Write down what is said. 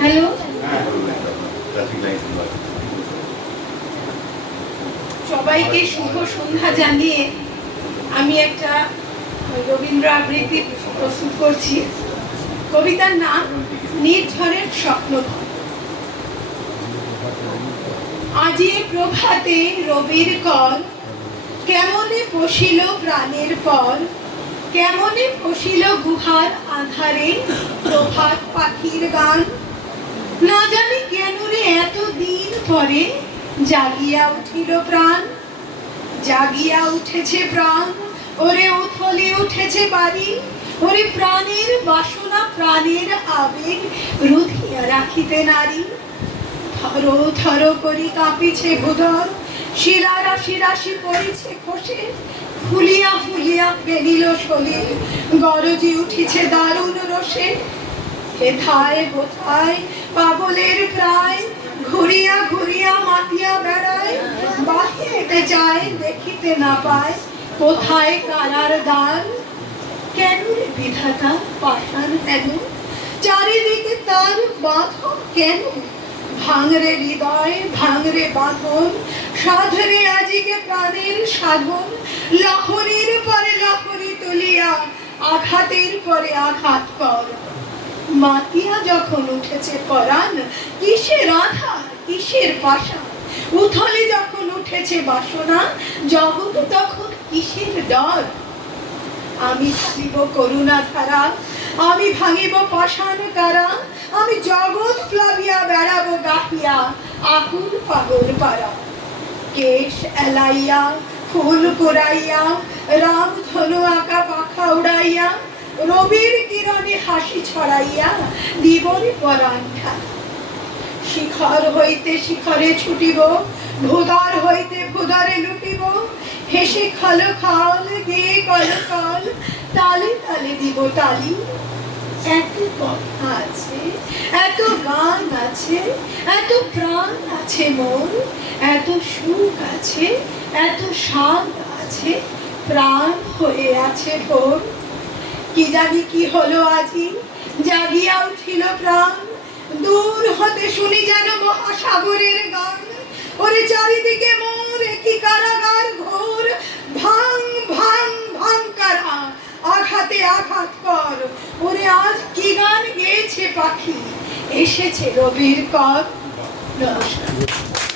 Hello, সবাইকে শুভ সন্ধ্যা জানিয়ে আমি একটা রবীন্দ্র আবৃত্তি প্রস্তুত করছি। কবিতার নাম নির্ঝরের স্বপ্ন। আজি প্রভাতে রবির কর, কেমনে পশিল প্রাণের পর, কেমনে পশিল গুহার আধারে প্রভাত পাখির গান। না জানি কেন রে এত দিন পরে জাগিয়া উঠিল প্রাণ, জাগিয়া উঠেছে প্রাণ, ওরে উথলে উঠেছে বাড়ি, ওরে প্রাণের বাসনা প্রাণের আবেগ রুধিয়া রাখিতে নারী। থরো থরো করি কাঁপিছে ভূধর, শিরা রাশি রাশি পড়িছে খসে, ফুলিয়া ফুলিয়া পেরিল শরীর, গরজি উঠিছে দারুণ রসে। হেথায় বোথায় পাগলের প্রায়, ঘুরিয়া ঘুরিয়া মাতিয়া বেড়ায়, বাহিতে যায় দেখিতে না পায়, কোথায় কারার দ্বার। কেন রে বিধাতা পাঠান কেন, চারিদিকে তার বাঁধন কেন, ভাঙরে হৃদয় ভাঙরে বাঁধন, সাধরে আজিকে প্রাণের সাধন। লহরীর পরে লহরী তুলিয়া আঘাতের পরে আঘাত কর। মাতিয়া যখন উঠেছে পরাণ, কিসের আধার কিসের পাশা, উথলে যখন উঠেছে বাসনা, জগৎ তখন কিসের ডর। আমি ভাঙিব করুণা ধারা, আমি ভাঙিব পাষাণ কারা, আমি জগৎ প্লাবিয়া বেড়াবো গাহিয়া আকুল পাগল পারা। কেশ এলাইয়া ফুল কুড়াইয়া, রাম ধনু আঁকা পাখা উড়াইয়া, রবির কিরণে হাসি ছড়াইয়া দিবরে পরাণ ঠাই। শিখর হইতে শিখরে ছুটিব, ভুদর হইতে ভুদরে লুটিব, হেসে খল খল গেয়ে কল কল, তালে তালে দিব তালি। এত কথা আছে, এত গান আছে, এত প্রাণ আছে মোর, এত সুখ আছে, এত স্বাদ আছে, প্রাণ হয়ে আছে ভোর। কি জানি কি হলো আজি, জাগিয়া উঠিল প্রাণ, দূর হতে শুনি যেন মহাসাগরের গান। ওরে চারিদিকে মোর একই কারাগার ঘোর, ভাঙ ভাঙ ভাঙ কারা, আঘাতে আঘাত কর। ওরে আজ কি গান গেয়েছে পাখি, এসেছে রবির কর। নমস্কার।